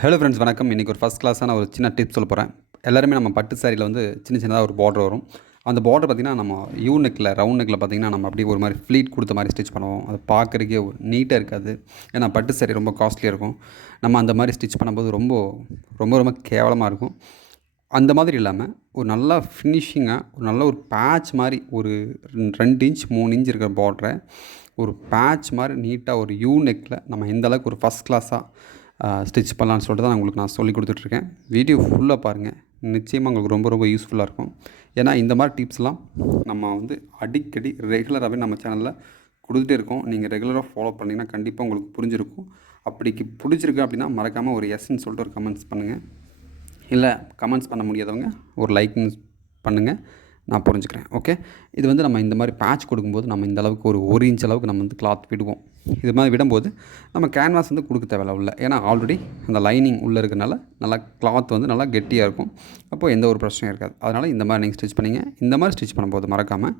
Hello friends, வணக்கம். இன்றைக்கி ஒரு ஃபஸ்ட் கிளாஸான ஒரு சின்ன டிப்ஸ் சொல்ல போகிறேன். எல்லாருமே நம்ம பட்டு சாரியில் வந்து சின்னதாக ஒரு பார்டர் வரும். அந்த பார்டர் பார்த்திங்கன்னா நம்ம நெக்கில் ரவுண்ட் நெக்கில் பார்த்திங்கன்னா நம்ம அப்படியே ஒரு மாதிரி ஃப்ளீட் கொடுத்த மாதிரி ஸ்டிச் பண்ணுவோம். அது பார்க்குறதுக்கே நீட்டாக இருக்காது. ஏன்னா பட்டு சாரி ரொம்ப காஸ்ட்லியாக இருக்கும். நம்ம அந்த மாதிரி ஸ்டிச் பண்ணும்போது ரொம்ப ரொம்ப ரொம்ப கேவலமாக இருக்கும். அந்த மாதிரி இல்லாமல் ஒரு நல்லா ஃபினிஷிங்காக ஒரு நல்ல ஒரு பேட்ச் மாதிரி ஒரு 2 இன்ச் 3 இன்ச் இருக்கிற பார்டரை ஒரு பேட்ச் மாதிரி நீட்டாக ஒரு நெக்கில் நம்ம எந்த அளவுக்கு ஒரு ஃபஸ்ட் கிளாஸாக ஸ்டிச் பண்ணலான்னு சொல்லிட்டு தான் உங்களுக்கு நான் சொல்லி கொடுத்துட்ருக்கேன். வீடியோ ஃபுல்லாக பாருங்கள். நிச்சயமாக உங்களுக்கு ரொம்ப ரொம்ப யூஸ்ஃபுல்லாக இருக்கும். ஏன்னா இந்த மாதிரி டிப்ஸ்லாம் நம்ம வந்து அடிக்கடி ரெகுலராகவே நம்ம சேனலில் கொடுத்துட்டே இருக்கோம். நீங்கள் ரெகுலராக ஃபாலோ பண்ணிங்கன்னா கண்டிப்பாக உங்களுக்கு புரிஞ்சிருக்கும். அப்படிக்கு பிடிச்சிருக்கு அப்படின்னா மறக்காமல் ஒரு எஸ்ன்னு சொல்லிட்டு ஒரு கமெண்ட்ஸ் பண்ணுங்கள். இல்லை கமெண்ட்ஸ் பண்ண முடியாதவங்க ஒரு லைக்னு பண்ணுங்கள். நான் புரிஞ்சுக்கிறேன். ஓகே, இது வந்து நம்ம இந்த மாதிரி பேட்ச் கொடுக்கும்போது நம்ம இந்த அளவுக்கு ஒரு இன்ச் அளவுக்கு நம்ம வந்து கிளாத் விடுவோம். இது மாதிரி விடும்போது நம்ம கேன்வாஸ் வந்து கொடுக்க தேவையில்ல உள்ள. ஏன்னா ஆல்ரெடி அந்த லைனிங் உள்ளே இருக்கிறனால நல்லா கிளாத் வந்து நல்லா கெட்டியாக இருக்கும். அப்போது எந்த ஒரு பிரச்சனையும் இருக்காது. அதனால் இந்த மாதிரி நீங்கள் ஸ்டிச் பண்ணிங்க. இந்த மாதிரி ஸ்டிச் பண்ணும்போது மறக்காமல்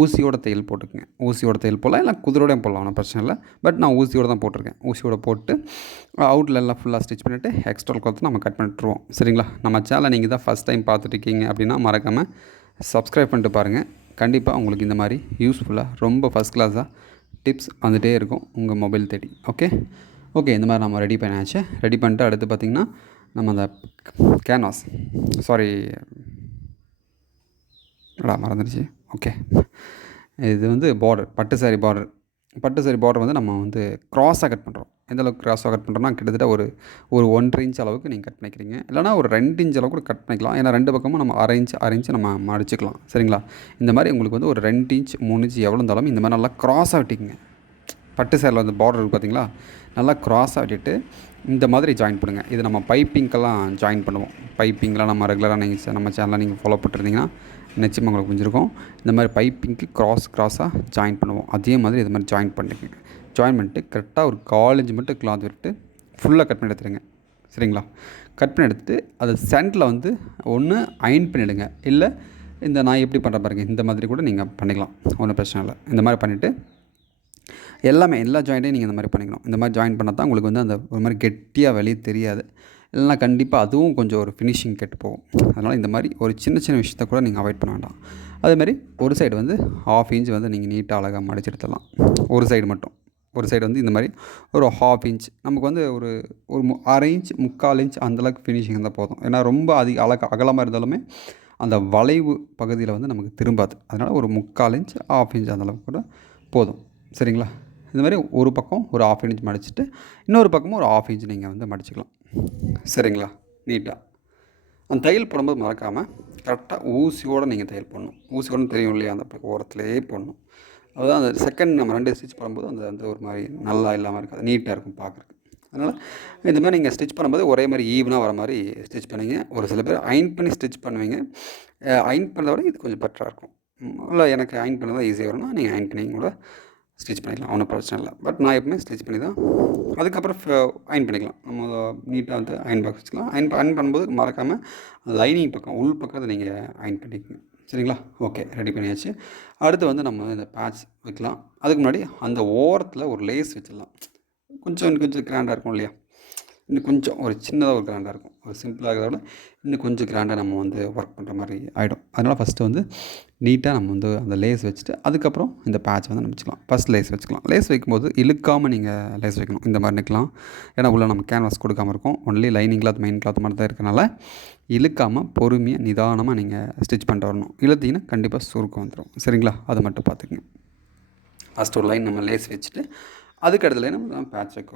ஊசியோட தையல் போட்டுக்குங்க. ஊசியோட தையல் போடலாம், இல்லை குதிரோடையும் போடலாம், ஒன்றும் பிரச்சனை இல்லை. பட் நான் ஊசியோடு தான் போட்டிருக்கேன். ஊசியோட போட்டு அவுட்டில் எல்லாம் ஃபுல்லாக ஸ்டிச் பண்ணிவிட்டு எக்ஸ்ட்ரா கிளாத் நம்ம கட் பண்ணிட்டுருவோம். சரிங்களா? நம்ம சேனலை நீங்கள் தான் ஃபஸ்ட் டைம் பார்த்துட்டு இருக்கீங்க அப்படின்னா மறக்காமல் சப்ஸ்கிரைப் பண்ணிட்டு பாருங்கள். கண்டிப்பாக உங்களுக்கு இந்த மாதிரி யூஸ்ஃபுல்லாக ரொம்ப ஃபஸ்ட் கிளாஸாக டிப்ஸ் வந்துகிட்டே இருக்கும் உங்கள் மொபைல் தேடி. ஓகே, இந்த மாதிரி நம்ம ரெடி பண்ணியாச்சு. ரெடி பண்ணிட்டு அடுத்து பார்த்திங்கன்னா நம்ம அந்த கேன்வாஸ் மறந்துடுச்சு. ஓகே, இது வந்து பார்டர் பட்டு சாரி பார்டர் வந்து நம்ம வந்து க்ராஸாக கட் பண்ணுறோம். எந்த அளவுக்கு க்ராஸாக கட் பண்ணுறோம்னா கிட்டத்தட்ட ஒரு 1.5 இன்ச் அளவுக்கு நீங்கள் கட் பண்ணிக்கிறீங்க. இல்லைனா ஒரு 2 இன்ச் அளவுக்கு கூட கட் பண்ணிக்கலாம். ஏன்னா 2 பக்கமும் நம்ம அரை இன்ச் நம்ம மடிச்சுக்கலாம். சரிங்களா? இந்த மாதிரி உங்களுக்கு வந்து ஒரு 2 இன்ச் 3 இன்ச் எவ்வளோ இருந்தாலும் இந்த மாதிரி நல்லா க்ராஸாக வெட்டிக்குங்க. பட்டு சேரில் வந்து பார்டர் இருக்குது பார்த்தீங்களா, நல்லா க்ராஸாக வெட்டிட்டு இந்த மாதிரி ஜாயின் பண்ணுங்கள். இது நம்ம பைப்பிங்கெல்லாம் ஜாயின் பண்ணுவோம். பைப்பிங்லாம் நம்ம ரெகுலராக நீங்கள் நம்ம சேனலில் நீங்கள் ஃபாலோ பண்ணிருந்தீங்கன்னா நிச்சயமாக உங்களுக்கு புரிஞ்சிருக்கும். இந்த மாதிரி பைப்பிங்க்கு க்ராஸாக ஜாயின் பண்ணுவோம். அதே மாதிரி இது மாதிரி ஜாயின் பண்ணிக்கோங்க. ஜாயின் பண்ணிட்டு கரெக்டாக ஒரு 1/4 இன்ச் மட்டும் கிளாத் விட்டு ஃபுல்லாக கட் பண்ணி எடுத்துடுங்க. சரிங்களா? கட் பண்ணி எடுத்துகிட்டு அது சென்டரில் வந்து ஒன்று அயன் பண்ணிவிடுங்க. இல்லை இந்த நான் எப்படி பண்ணுற பாருங்கள், இந்த மாதிரி கூட நீங்கள் பண்ணிக்கலாம், ஒன்றும் பிரச்சனை இல்லை. இந்த மாதிரி பண்ணிவிட்டு எல்லா ஜாயிண்ட்டையும் நீங்கள் இந்த மாதிரி பண்ணிக்கணும். இந்த மாதிரி ஜாயின் பண்ணால் தான் உங்களுக்கு வந்து அந்த ஒரு மாதிரி கெட்டியாக வெளியே தெரியாது. இல்லைனா கண்டிப்பாக அதுவும் கொஞ்சம் ஒரு ஃபினிஷிங் கெட்டு போகும். அதனால் இந்த மாதிரி ஒரு சின்ன விஷயத்த கூட நீங்கள் அவாய்ட் பண்ண வேண்டாம். அதேமாதிரி ஒரு சைடு வந்து 1/2 இன்ச் வந்து நீங்கள் நீட்டாக அழகாக மடிச்சு எடுத்துடலாம். ஒரு சைடு மட்டும். ஒரு சைடு வந்து இந்த மாதிரி ஒரு 1/2 இன்ச் நமக்கு வந்து ஒரு 1/2 இன்ச் 3/4 இன்ச் அந்தளவுக்கு ஃபினிஷிங் இருந்தால் போதும். ஏன்னா ரொம்ப அகலமாக இருந்தாலுமே அந்த வளைவு பகுதியில் வந்து நமக்கு திரும்பாது. அதனால் ஒரு 3/4 இன்ச் 1/2 இன்ச் அந்தளவுக்கு கூட போதும். சரிங்களா? இந்த மாதிரி ஒரு பக்கம் ஒரு 1/2 இன்ச் மடிச்சுட்டு இன்னொரு பக்கமும் ஒரு 1/2 இன்ச் நீங்கள் வந்து மடிச்சுக்கலாம். சரிங்களா? நீட்டாக அந்த தையல் போடும்போது மறக்காமல் கரெக்டாக ஊசியோடு நீங்கள் தையல் போடணும். ஊசியோடு தெரியும் இல்லையா, அந்த ஓரத்துலேயே போடணும். அதுதான் அந்த செகண்ட் நம்ம 2 ஸ்டிச் பண்ணும்போது அந்த ஒரு மாதிரி நல்லா இல்லாமல் இருக்காது, நீட்டாக இருக்கும் பார்க்குறதுக்கு. அதனால் இந்த மாதிரி நீங்கள் ஸ்டிச் பண்ணும்போது ஒரே மாதிரி ஈவனாக வர மாதிரி ஸ்டிச் பண்ணுவீங்க. ஒரு சில பேர் அயன் பண்ணி ஸ்டிச் பண்ணுவீங்க. அயன் பண்ணுறத விட இது கொஞ்சம் பெட்டராக இருக்கும். இல்லை எனக்கு அயன் பண்ண தான் ஈஸியாக வரும்னா நீங்கள் அயன் பண்ணி கூட ஸ்டிச் பண்ணிக்கலாம், ஒன்றும் பிரச்சனை இல்லை. பட் நான் எப்பவுமே ஸ்டிச் பண்ணி தான் அதுக்கப்புறம் அயன் பண்ணிக்கலாம். நம்ம நீட்டாக வந்து அயன் பாக்ஸ் வச்சுக்கலாம். அயன் பண்ணும்போது மறக்காமல் லைனிங் பக்கம் உள் பக்கத்தை நீங்கள் அயன் பண்ணிக்கோங்க. சரிங்களா? ஓகே, ரெடி பண்ணியாச்சு. அடுத்து வந்து நம்ம இந்த பேட்ச் வைக்கலாம். அதுக்கு முன்னாடி அந்த ஓரத்தில் ஒரு லேஸ் வச்சிடலாம். கொஞ்சம் கிராண்டாக இருக்கும் இல்லையா, இன்னும் கொஞ்சம் ஒரு சின்னதாக ஒரு கிராண்டாக இருக்கும். ஒரு சிம்பிளாக இருக்கிறத விட இன்னும் கொஞ்சம் கிராண்டாக நம்ம வந்து ஒர்க் பண்ணுற மாதிரி ஆகிடும். அதனால் ஃபஸ்ட்டு வந்து நீட்டாக நம்ம வந்து அந்த லேஸ் வச்சுட்டு அதுக்கப்புறம் இந்த பேட்ச் வந்து நம்ம வச்சுக்கலாம். ஃபஸ்ட் லேஸ் வச்சுக்கலாம். லேஸ் வைக்கும்போது இழுக்காமல் நீங்கள் லேஸ் வைக்கணும். இந்த மாதிரி நிற்கலாம். ஏன்னா உள்ளே நம்ம கேன்வாஸ் கொடுக்காமல் இருக்கும். Only lining cloth main cloth மட்டும் தான் இருக்கனால இழுக்காமல் பொறுமையாக நிதானமாக நீங்கள் ஸ்டிச் பண்ணிட்டு வரணும். இழுத்தீங்கன்னா கண்டிப்பாக சுருக்கம் வந்துடும். சரிங்களா? அதை மட்டும் பார்த்துக்குங்க. ஃபஸ்ட் ஒரு லைன் நம்ம லேஸ் வச்சுட்டு அதுக்கு அடுத்த லைன் நம்ம பேட்ச் வைக்க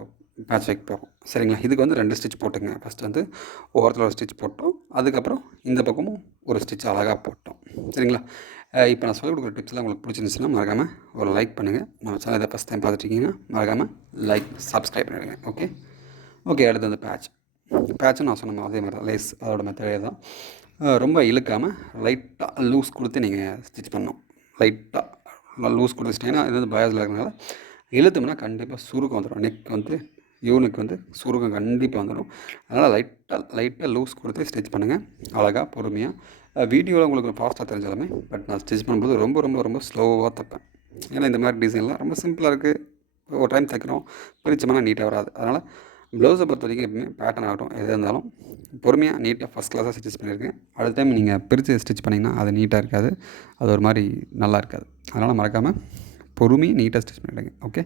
போகிறோம். சரிங்களா? இதுக்கு வந்து 2 ஸ்டிச் போட்டுங்க. ஃபஸ்ட்டு வந்து ஓரத்தில் ஒரு ஸ்டிச் போட்டோம். அதுக்கப்புறம் இந்த பக்கமும் ஒரு ஸ்டிச் அழகாக போட்டோம். சரிங்களா? இப்போ நான் சொல்லிக் கொடுக்குற டிப்ஸ்லாம் உங்களுக்கு பிடிச்சிருந்துச்சுன்னா மறக்காமல் ஒரு லைக் பண்ணுங்கள். நம்ம சேனல் இதை ஃபஸ்ட் டைம் பார்த்துட்டிங்கன்னா மறக்காமல் சப்ஸ்கிரைப் பண்ணிடுங்க. ஓகே, அடுத்து அந்த பேட்சும் நான் சொன்ன அதே மாதிரி தான், லேஸ் அதோட மெத்தடே தான். ரொம்ப இழுக்காமல் லைட்டாக லூஸ் கொடுத்து நீங்கள் ஸ்டிச் பண்ணணும். லைட்டாக லூஸ் கொடுத்துச்சிட்டிங்கன்னா இது வந்து பயாஸில் இருக்கிறனால இழுத்தோம்னா கண்டிப்பாக சுருக்கம் வந்துடும். நெக் வந்து யூனுக்கு வந்து சுருக்கம் கண்டிப்பாக வந்துடும். அதனால் லைட்டாக லூஸ் கொடுத்து ஸ்டிச் பண்ணுங்கள். அழகாக பொறுமையாக. வீடியோவில் உங்களுக்கு ஃபாஸ்ட்டாக தெரிஞ்சாலுமே பட் நான் ஸ்டிச் பண்ணும்போது ரொம்ப ரொம்ப ரொம்ப ஸ்லோவாக தைப்பேன். ஏன்னா இந்த மாதிரி டிசைன்லாம் ரொம்ப சிம்பிளாக இருக்குது. ஒரு டைம் தைக்கிறோம், பிரிச்சோம்னா நீட்டாக வராது. அதனால் ப்ளவுஸை பொறுத்த வரைக்கும் எப்பவுமே பேட்டர்ன் ஆகட்டும் எது இருந்தாலும் பொறுமையாக நீட்டாக ஃபஸ்ட் கிளாஸாக ஸ்டிச் பண்ணியிருக்கேன். அடுத்த டைம் நீங்கள் பிரித்து ஸ்டிச் பண்ணிங்கன்னா அது நீட்டாக இருக்காது, அது ஒரு மாதிரி நல்லா இருக்காது. அதனால் மறக்காமல் பொறுமையாக நீட்டாக ஸ்டிச் பண்ணிவிடுங்க. ஓகே,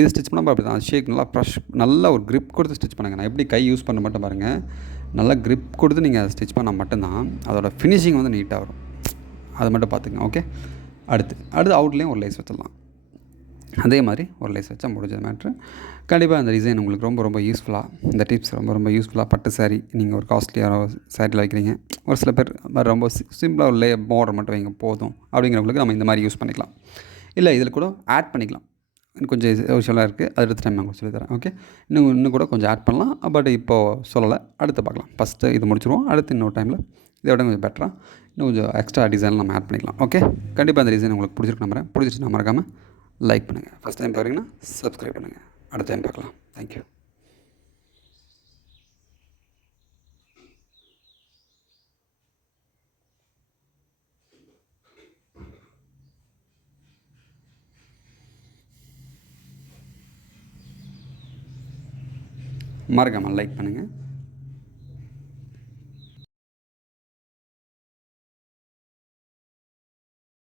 இது ஸ்டிச் பண்ணும்போது அப்படி தான் ஷேக் நல்லா நல்லா ஒரு grip கொடுத்து ஸ்டிச் பண்ணுங்கள். நான் எப்படி கை யூஸ் பண்ண மட்டும் பாருங்கள், நல்லா grip கொடுத்து நீங்கள் ஸ்டிச் பண்ணால் மட்டும்தான் அதோட ஃபினிஷிங் வந்து நீட்டாக வரும். அதை மட்டும் பார்த்துங்க. ஓகே, அடுத்து அவுட்லேயும் ஒரு லேஸ் வச்சிடலாம். அதே மாதிரி ஒரு லேஸ் வச்சா முடிஞ்சது மேட்ரு. கண்டிப்பாக அந்த டிசைன் உங்களுக்கு ரொம்ப ரொம்ப யூஸ்ஃபுல்லாக, இந்த டிப்ஸ் ரொம்ப ரொம்ப யூஸ்ஃபுல்லாக. பட்டு சாரீ நீங்கள் ஒரு காஸ்ட்லியான சாரியில் வைக்கிறீங்க, ஒரு சில பேர் ரொம்ப சிம்பிளாக ஒரு பார்டர் மட்டும் வைங்க போதும் அப்படிங்கிறவங்களுக்கு நம்ம இந்த மாதிரி யூஸ் பண்ணிக்கலாம். இல்லை இதில் கூட ஆட் பண்ணிக்கலாம். இன்னும் கொஞ்சம் விஷயம்லாம் இருக்குது, அது அடுத்த டைம் நான் உங்களுக்கு சொல்லித்தரேன். ஓகே, இன்னும் கூட கொஞ்சம் ஆட் பண்ணலாம், பட் இப்போது சொல்லலை, அடுத்து பார்க்கலாம். ஃபஸ்ட்டு இது முடிச்சிடுவோம், அடுத்து இன்னொரு டைமில் இதை விட கொஞ்சம் பெட்டராக இன்னும் கொஞ்சம் எக்ஸ்ட்ரா டிசைன் நம்ம ஆட் பண்ணிக்கலாம். ஓகே, கண்டிப்பாக அந்த டிசைன் உங்களுக்கு பிடிச்சிருக்கு நம்புறேன். பிடிச்சிருச்சுன்னா மறக்காமல் லைக் பண்ணுங்கள். ஃபஸ்ட் டைம் பாருங்கன்னா சப்ஸ்கிரைப் பண்ணுங்கள். அடுத்த டைம் பார்க்கலாம். தேங்க்யூ. மறக்காமல் லைக் பண்ணுங்கள்.